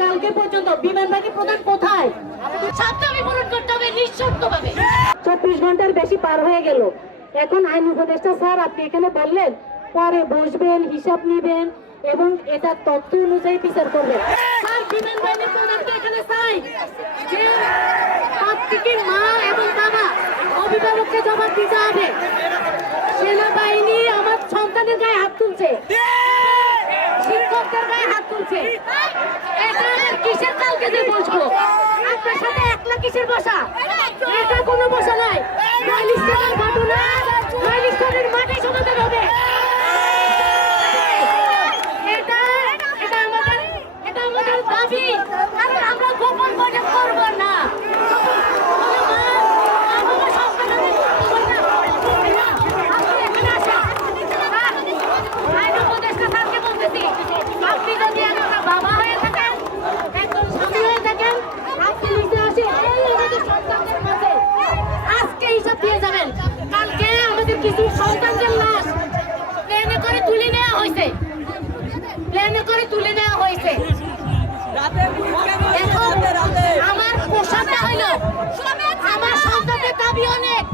কালকে পর্যন্ত বিমান বাহিনী প্রধান কোথায়? সাবধানে পূরণ করতে হবে নিঃশর্তভাবে চব্বিশ ঘণ্টার বেশি পার হয়ে গেল। এখন আইন উপদেষ্টা স্যার আপনি এখানে বললেন পরে বসবেন হিসাব নিবেন এবং এটা তথ্য অনুযায়ী বিচার করবেন। স্যার বিমান বাহিনী প্রধানকে এখানে চাই। যে প্রত্যেকের মা এবং বাবা অভিভাবককে জবাব দিতে হবে। সেনাবাহিনী আমার সন্তানের গায়ে হাত তুলছে। শিক্ষকদের গায়ে হাত তুলছে। কিসের কালকে যে বসবো? আপনার সাথে একলা কিসের বসা? এটা কোনো বসা নয় দাবি অনেক।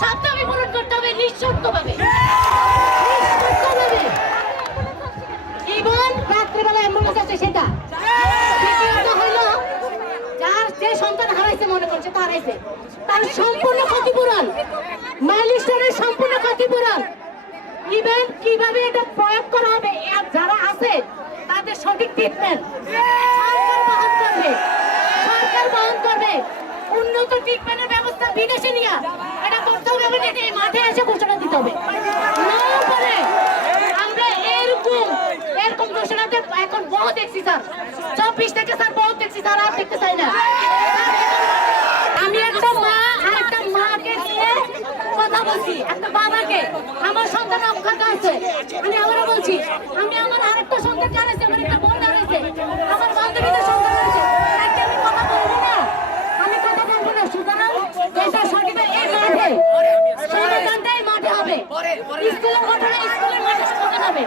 সব দাবি পূরণ করতে হবে নিঃশর্তভাবে নিঃশর্তভাবে জীবন রাত্রেবেলা অ্যাম্বুলেন্স আছে সেটা। সম্পূর্ণ ক্ষতিপূরণ মাইলিস্টারের সম্পূর্ণ ক্ষতিপূরণ। ইভেন কীভাবে এটা প্রয়োগ করা হবে এর যারা আছে, তাদের সঠিক ট্রিটমেন্ট সরকার সরকার বহন করবে। উন্নত ট্রিটমেন্টের ব্যবস্থা বিদেশে নিয়ে এটা করতে হবে আমাদের এই মাঠে এসে ঘোষণা দিতে হবে। দেখছি চব্বিশ থেকে স্যার বহু দেখছি, স্যার দেখতে চাই না। আমি একটা মা আর একটা মাকে কথা বলছি, একটা বাবাকে। আমার সন্তান অক্ষত আছে। আমি আবারও বলছি, আমি আমার আরেকটা স্কুলের ঘটনা স্কুলের মাঠে শোনা যাবে